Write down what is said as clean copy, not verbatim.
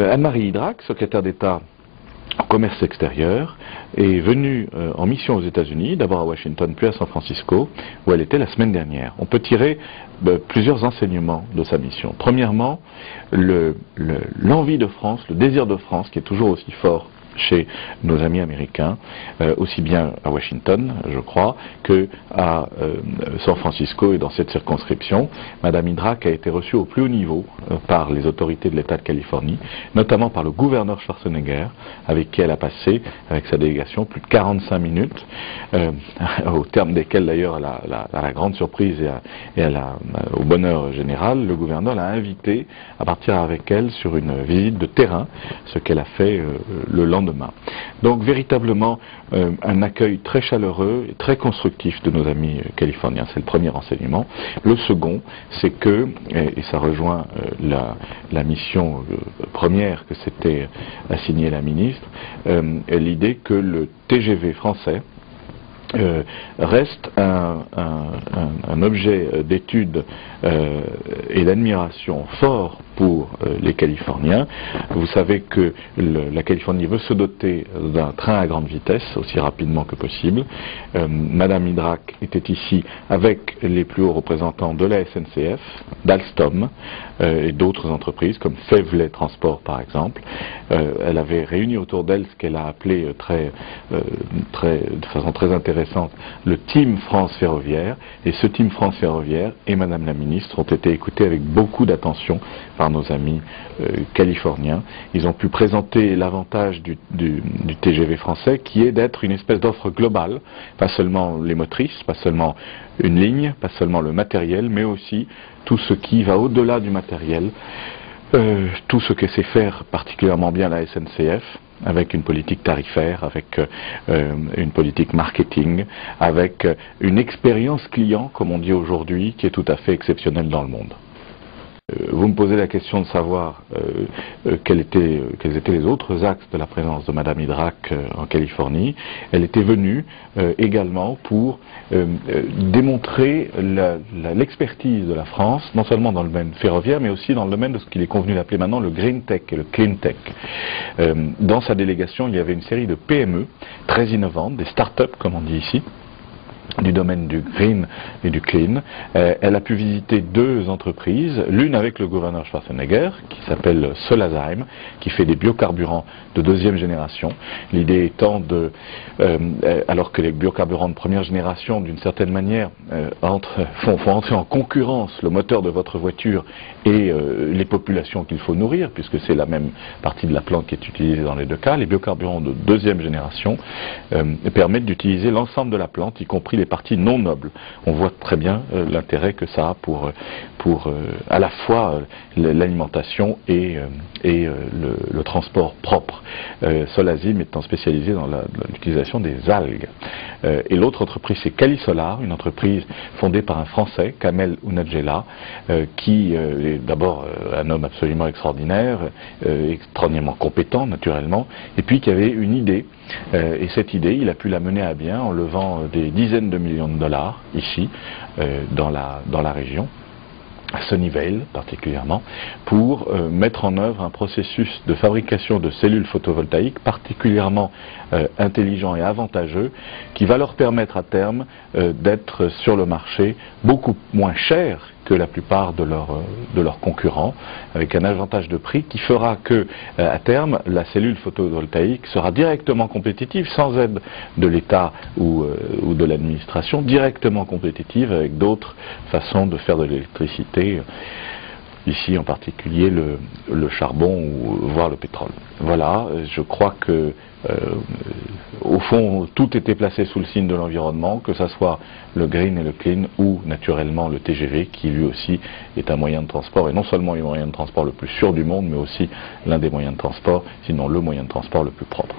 Anne-Marie Idrac, secrétaire d'État au commerce extérieur, est venue en mission aux États-Unis, d'abord à Washington puis à San Francisco, où elle était la semaine dernière. On peut tirer plusieurs enseignements de sa mission. Premièrement, l'envie de France, le désir de France, qui est toujours aussi fort chez nos amis américains, aussi bien à Washington, je crois, qu'à San Francisco et dans cette circonscription. Madame Idrac a été reçue au plus haut niveau par les autorités de l'État de Californie, notamment par le gouverneur Schwarzenegger, avec qui elle a passé, avec sa délégation, plus de 45 minutes, au terme desquelles d'ailleurs, à la grande surprise et au bonheur général, le gouverneur l'a invitée à partir avec elle sur une visite de terrain, ce qu'elle a fait le lendemain. Donc véritablement un accueil très chaleureux et très constructif de nos amis californiens, c'est le premier enseignement. Le second, c'est que, et ça rejoint la mission première que s'était assignée la ministre, l'idée que le TGV français reste un objet d'étude et d'admiration fort pour les Californiens. Vous savez que la Californie veut se doter d'un train à grande vitesse aussi rapidement que possible. Madame Idrac était ici avec les plus hauts représentants de la SNCF, d'Alstom et d'autres entreprises comme Fevlet Transport par exemple. Elle avait réuni autour d'elle ce qu'elle a appelé de façon très intéressante le Team France Ferroviaire, et ce Team France Ferroviaire et Madame la Ministre ont été écoutés avec beaucoup d'attention par nos amis californiens. Ils ont pu présenter l'avantage du TGV français qui est d'être une espèce d'offre globale, pas seulement les motrices, pas seulement une ligne, pas seulement le matériel, mais aussi tout ce qui va au-delà du matériel, tout ce que sait faire particulièrement bien la SNCF, avec une politique tarifaire, avec une politique marketing, avec une expérience client, comme on dit aujourd'hui, qui est tout à fait exceptionnelle dans le monde. Vous me posez la question de savoir quels étaient les autres axes de la présence de Madame Idrac en Californie. Elle était venue également pour démontrer l'expertise de la France, non seulement dans le domaine ferroviaire, mais aussi dans le domaine de ce qu'il est convenu d'appeler maintenant le Green Tech et le Clean Tech. Dans sa délégation, il y avait une série de PME très innovantes, des start-up comme on dit ici, du domaine du green et du clean. Elle a pu visiter deux entreprises, l'une avec le gouverneur Schwarzenegger, qui s'appelle Solazyme, qui fait des biocarburants de deuxième génération. L'idée étant alors que les biocarburants de première génération, d'une certaine manière, font entrer en concurrence le moteur de votre voiture et les populations qu'il faut nourrir, puisque c'est la même partie de la plante qui est utilisée dans les deux cas, les biocarburants de deuxième génération permettent d'utiliser l'ensemble de la plante, y compris les parties non nobles. On voit très bien l'intérêt que ça a pour à la fois l'alimentation et le transport propre. Solazyme étant spécialisé dans l'utilisation des algues. Et l'autre entreprise, c'est Calisolar, une entreprise fondée par un Français, Kamel Ounadjela, qui est d'abord un homme absolument extraordinaire, extraordinairement compétent naturellement, et puis qui avait une idée. Et cette idée, il a pu la mener à bien en levant des dizaines de millions de dollars ici, dans la région, à Sunnyvale particulièrement, pour mettre en œuvre un processus de fabrication de cellules photovoltaïques particulièrement intelligent et avantageux, qui va leur permettre à terme d'être sur le marché beaucoup moins cher que la plupart de leurs concurrents, avec un avantage de prix qui fera que, à terme, la cellule photovoltaïque sera directement compétitive, sans aide de l'État ou de l'administration, directement compétitive avec d'autres façons de faire de l'électricité, ici en particulier le charbon ou voire le pétrole. Voilà, je crois que au fond, tout était placé sous le signe de l'environnement, que ce soit le green et le clean ou naturellement le TGV, qui lui aussi est un moyen de transport, et non seulement le moyen de transport le plus sûr du monde, mais aussi l'un des moyens de transport, sinon le moyen de transport le plus propre.